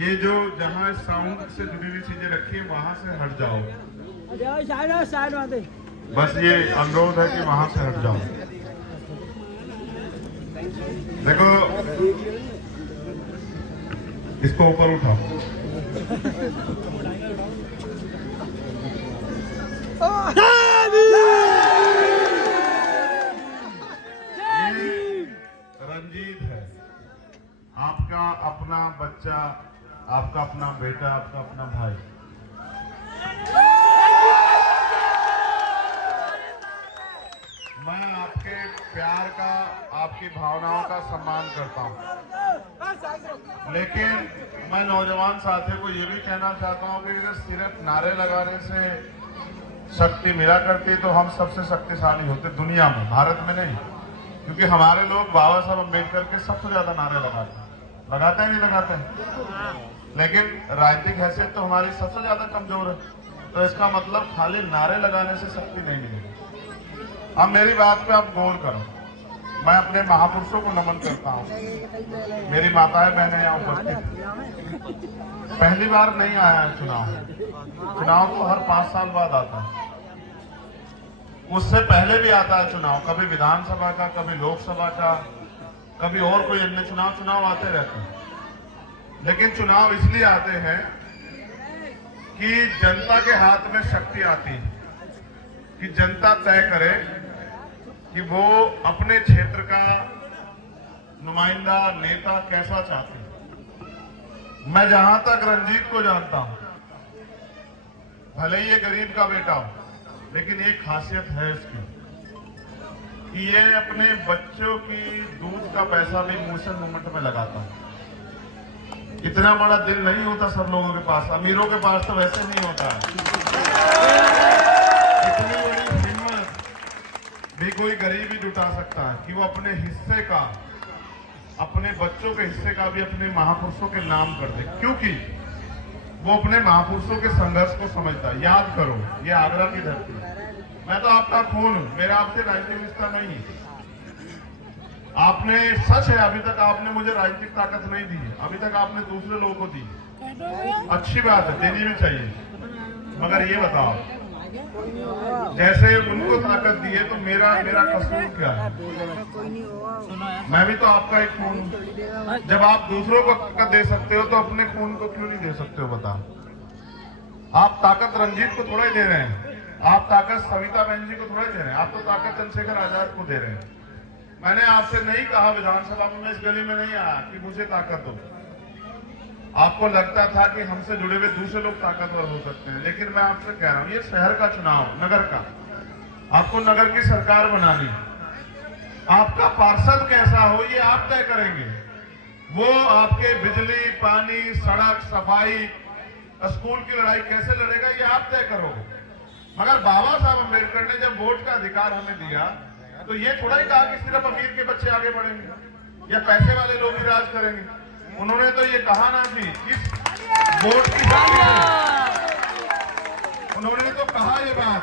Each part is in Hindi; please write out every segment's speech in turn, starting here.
ये जो जहाँ साउंड से जुड़ी हुई चीजें रखी है वहां से हट जाओ। बस ये अनुरोध है कि वहां से हट जाओ। देखो इसको ऊपर उठाओ। ये रंजीत है, आपका अपना बच्चा, आपका अपना बेटा, आपका अपना भाई। मैं आपके प्यार का, आपकी भावनाओं का सम्मान करता हूं, लेकिन मैं नौजवान साथियों को ये भी कहना चाहता हूं कि अगर सिर्फ नारे लगाने से शक्ति मिला करती तो हम सबसे शक्तिशाली होते दुनिया में, भारत में नहीं। क्योंकि हमारे लोग बाबा साहब अम्बेडकर के सबसे ज्यादा नारे लगाते हैं नहीं लगाते हैं, लेकिन राजनीतिक हैसियत तो हमारी सबसे ज्यादा कमजोर है। तो इसका मतलब खाली नारे लगाने से शक्ति नहीं मिलेगी। अब मेरी बात पे आप गौर करो। मैं अपने महापुरुषों को नमन करता हूँ। मेरी माताएं बहनें यहाँ उपस्थित, पहली बार नहीं आया है चुनाव तो हर 5 साल बाद आता है। उससे पहले भी आता है चुनाव, कभी विधानसभा का, कभी लोकसभा का, कभी और कोई अन्य चुनाव आते रहते हैं। लेकिन चुनाव इसलिए आते हैं कि जनता के हाथ में शक्ति आती है, कि जनता तय करे कि वो अपने क्षेत्र का नुमाइंदा नेता कैसा चाहती है। मैं जहां तक रंजीत को जानता हूं, भले ही ये गरीब का बेटा हो, लेकिन एक खासियत है इसकी कि ये अपने बच्चों की दूध का पैसा भी मोशन मूवमेंट में लगाता है। इतना बड़ा दिल नहीं होता सब लोगों के पास, अमीरों के पास तो वैसे नहीं होता है। इतनी बड़ी हिम्मत भी कोई गरीब ही जुटा सकता है कि वो अपने हिस्से का, अपने बच्चों के हिस्से का भी अपने महापुरुषों के नाम कर दे, क्योंकि वो अपने महापुरुषों के संघर्ष को समझता है। याद करो, ये आगरा की धरती है। मैं तो आपका खून हूं, मेरा आपसे राजनीतिक रिश्ता नहीं है। आपने, सच है, अभी तक आपने मुझे राजनीतिक ताकत नहीं दी है, अभी तक आपने दूसरे लोगों को दी। अच्छी बात है, देनी भी चाहिए, मगर ये बताओ, जैसे उनको ताकत दी है तो मेरा कसूर क्या है? मैं भी तो आपका एक खून हूं। जब आप दूसरों को ताकत दे सकते हो तो अपने खून को क्यों नहीं दे सकते हो? बताओ। आप ताकत रंजीत को थोड़ा ही दे रहे हैं, आप ताकत सविता बहन जी को थोड़ा ही दे रहे हैं, आप तो ताकत चंद्रशेखर आजाद को दे रहे हैं। मैंने आपसे नहीं कहा विधानसभा में, मैं इस गली में नहीं आया कि मुझे ताकत दो। आपको लगता था कि हमसे जुड़े हुए दूसरे लोग ताकतवर हो सकते हैं, लेकिन मैं आपसे कह रहा हूं, ये शहर का चुनाव, नगर का, आपको नगर की सरकार बनानी, आपका पार्षद कैसा हो ये आप तय करेंगे। वो आपके बिजली, पानी, सड़क, सफाई, स्कूल की लड़ाई कैसे लड़ेगा ये आप तय करोगे। मगर बाबा साहब अम्बेडकर ने जब वोट का अधिकार हमें दिया तो ये थोड़ा ही कहा कि सिर्फ अमीर के बच्चे आगे बढ़ेंगे या पैसे वाले लोग ही राज करेंगे। उन्होंने तो ये कहा ना कि इस वोट की शक्ति से, उन्होंने तो कहा ये बात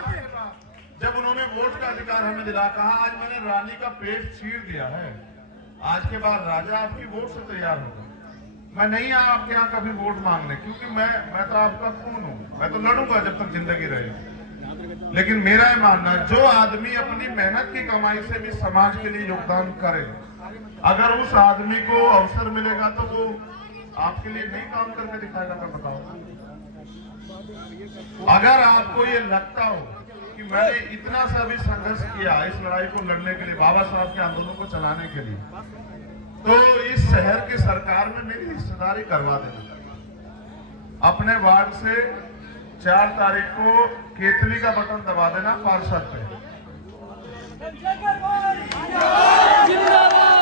जब उन्होंने वोट का अधिकार हमें दिला, कहा आज मैंने रानी का पेट चीर दिया है, आज के बाद राजा आपकी वोट से तैयार होगा। मैं नहीं आया आपके यहाँ कभी वोट मांगने, क्योंकि मैं तो आपका खून हूं, मैं तो लड़ूंगा जब तक जिंदगी रहेगी। लेकिन मेरा यह मानना है, जो आदमी अपनी मेहनत की कमाई से भी समाज के लिए योगदान करे, अगर उस आदमी को अवसर मिलेगा तो वो आपके लिए नहीं काम करके दिखाएगा। मैं बताऊं, अगर आपको ये लगता हो कि मैंने इतना सा भी संघर्ष किया इस लड़ाई को लड़ने के लिए, बाबा साहब के आंदोलन को चलाने के लिए, तो इस शहर की सरकार में मेरी हिस्सेदारी करवा देना। अपने वार्ड से 4 तारीख को केतली का बटन दबा देना पार्षद पे।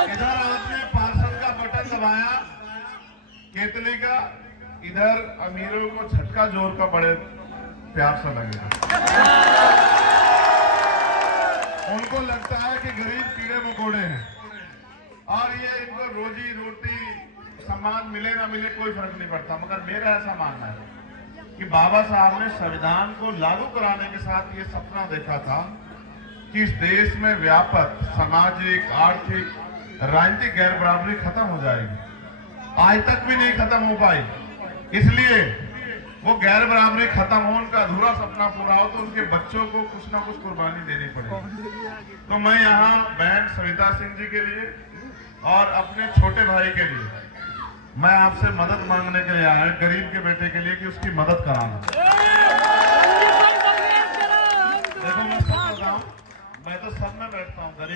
इधर आपने पार्षद का बटन दबाया केतली का, इधर अमीरों को झटका जोर का बड़े प्यार से लगेगा। उनको लगता है कि गरीब कीड़े मकोड़े हैं और ये इनको रोजी रोटी सम्मान मिले ना मिले कोई फर्क नहीं पड़ता। मगर मेरा ऐसा मानना है कि बाबा साहब ने संविधान को लागू कराने के साथ ये सपना देखा था कि इस देश में व्यापक सामाजिक, आर्थिक, राजनीतिक गैर बराबरी खत्म हो जाएगी। आज तक भी नहीं खत्म हो पाई। इसलिए वो गैर बराबरी खत्म हो, उनका अधूरा सपना पूरा हो, तो उनके बच्चों को कुछ ना कुछ कुर्बानी देनी पड़ेगी। तो मैं यहाँ बहन सविता सिंह जी के लिए और अपने छोटे भाई के लिए मैं आपसे मदद मांगने के लिए आया, गरीब के बेटे के लिए, कि उसकी मदद कराना। देखो मैं सब बताऊं, मैं तो सब में बैठता हूँ, गरीब